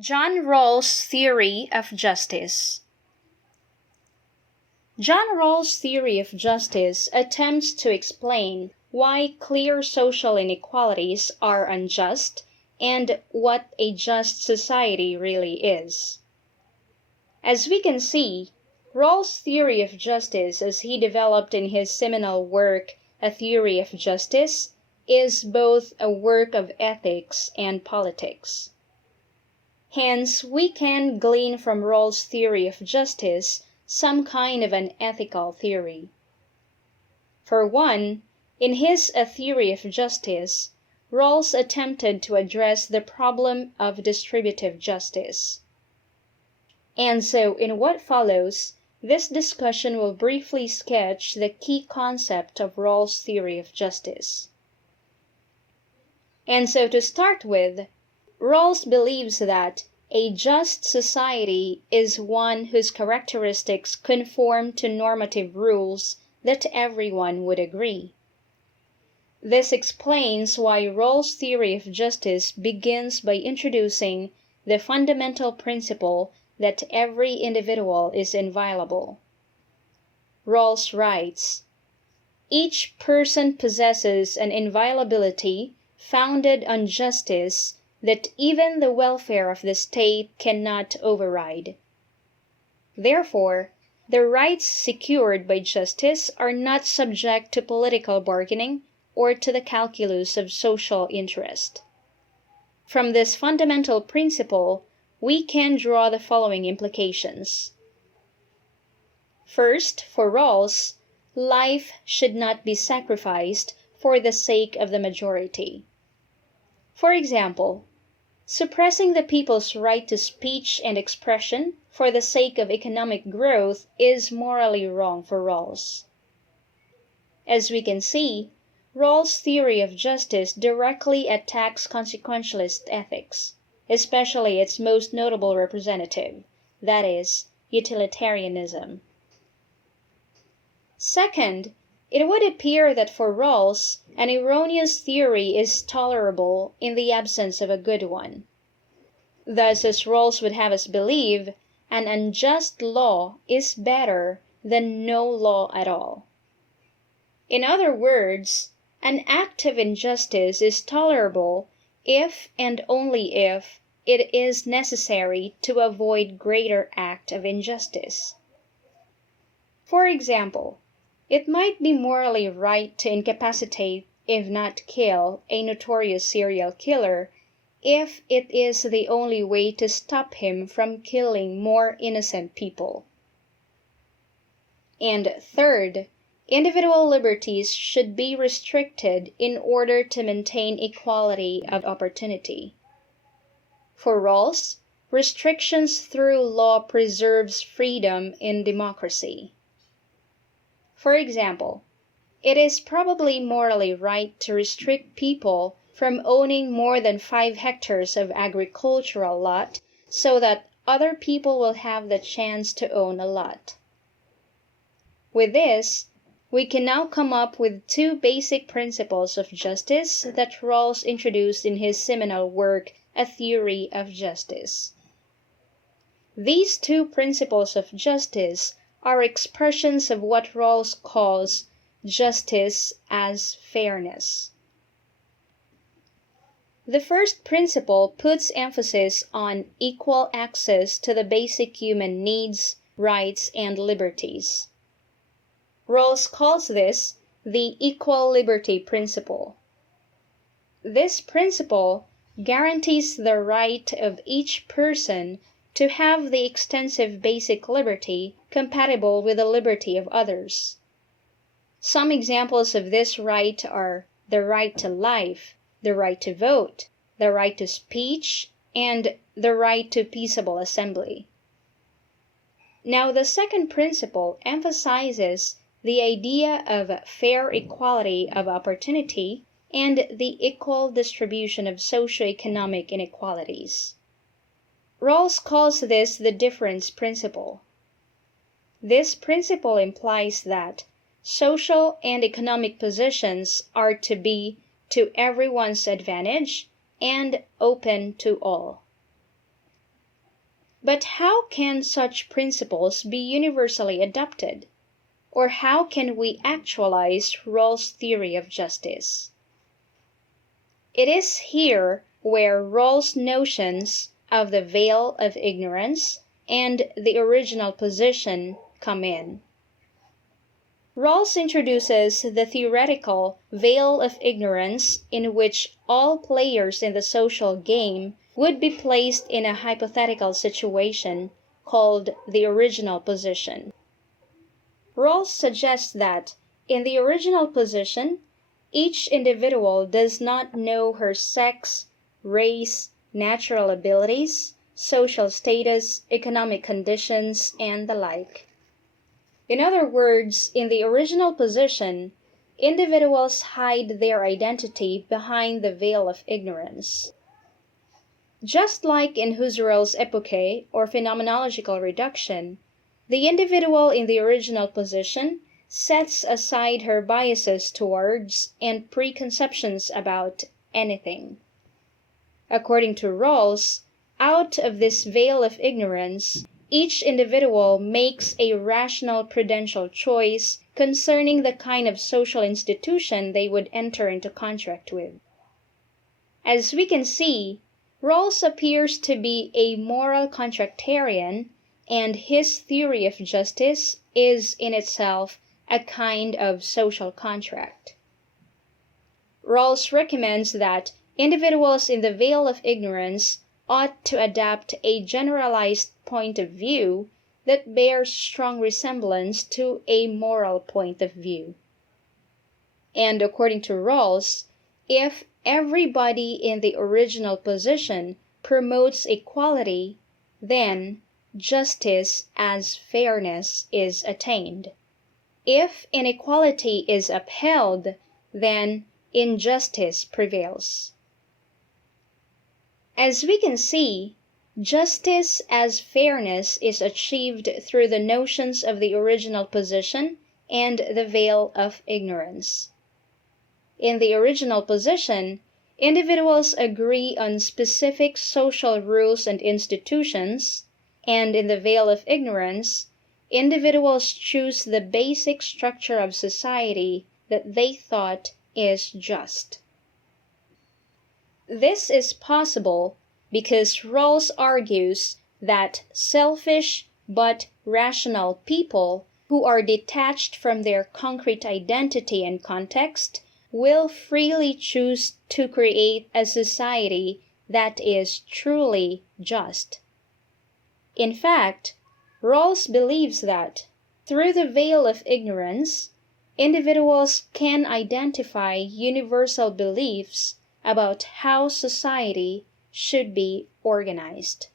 John Rawls' theory of justice. John Rawls' theory of justice attempts to explain why clear social inequalities are unjust and what a just society really is. As we can see, Rawls' theory of justice, as he developed in his seminal work, A Theory of Justice, is both a work of ethics and politics. Hence, we can glean from Rawls' theory of justice some kind of an ethical theory. For one, in his A Theory of Justice, Rawls attempted to address the problem of distributive justice. And so, in what follows, this discussion will briefly sketch the key concept of Rawls' theory of justice. And so, to start with, Rawls believes that a just society is one whose characteristics conform to normative rules that everyone would agree. This explains why Rawls' theory of justice begins by introducing the fundamental principle that every individual is inviolable. Rawls writes, "Each person possesses an inviolability founded on justice that even the welfare of the state cannot override. Therefore, the rights secured by justice are not subject to political bargaining or to the calculus of social interest." From this fundamental principle, we can draw the following implications. First, for Rawls, life should not be sacrificed for the sake of the majority. For example, suppressing the people's right to speech and expression for the sake of economic growth is morally wrong for Rawls. As we can see, Rawls' theory of justice directly attacks consequentialist ethics, especially its most notable representative, that is, utilitarianism. Second, it would appear that for Rawls, an erroneous theory is tolerable in the absence of a good one. Thus, as Rawls would have us believe, an unjust law is better than no law at all. In other words, an act of injustice is tolerable if and only if it is necessary to avoid greater act of injustice. For example, it might be morally right to incapacitate, if not kill, a notorious serial killer if it is the only way to stop him from killing more innocent people. And third, individual liberties should be restricted in order to maintain equality of opportunity. For Rawls, restrictions through law preserves freedom in democracy. For example, it is probably morally right to restrict people from owning more than 5 hectares of agricultural lot so that other people will have the chance to own a lot. With this, we can now come up with 2 basic principles of justice that Rawls introduced in his seminal work, A Theory of Justice. These 2 principles of justice are expressions of what Rawls calls justice as fairness. The first principle puts emphasis on equal access to the basic human needs, rights, and liberties. Rawls calls this the equal liberty principle. This principle guarantees the right of each person to have the extensive basic liberty compatible with the liberty of others. Some examples of this right are the right to life, the right to vote, the right to speech, and the right to peaceable assembly. Now, the second principle emphasizes the idea of fair equality of opportunity and the equal distribution of socioeconomic inequalities. Rawls calls this the difference principle. This principle implies that social and economic positions are to be to everyone's advantage and open to all. But how can such principles be universally adopted? Or how can we actualize Rawls' theory of justice? It is here where Rawls' notions of the veil of ignorance and the original position come in. Rawls introduces the theoretical veil of ignorance in which all players in the social game would be placed in a hypothetical situation called the original position. Rawls suggests that in the original position, each individual does not know her sex, race, natural abilities, social status, economic conditions, and the like. In other words, in the original position, individuals hide their identity behind the veil of ignorance. Just like in Husserl's epoche or phenomenological reduction, the individual in the original position sets aside her biases towards and preconceptions about anything. According to Rawls, out of this veil of ignorance, each individual makes a rational prudential choice concerning the kind of social institution they would enter into contract with. As we can see, Rawls appears to be a moral contractarian, and his theory of justice is in itself a kind of social contract. Rawls recommends that individuals in the veil of ignorance ought to adopt a generalized point of view that bears strong resemblance to a moral point of view. And according to Rawls, if everybody in the original position promotes equality, then justice as fairness is attained. If inequality is upheld, then injustice prevails. As we can see, justice as fairness is achieved through the notions of the original position and the veil of ignorance. In the original position, individuals agree on specific social rules and institutions, and in the veil of ignorance, individuals choose the basic structure of society that they thought is just. This is possible because Rawls argues that selfish but rational people who are detached from their concrete identity and context will freely choose to create a society that is truly just. In fact, Rawls believes that, through the veil of ignorance, individuals can identify universal beliefs about how society should be organized.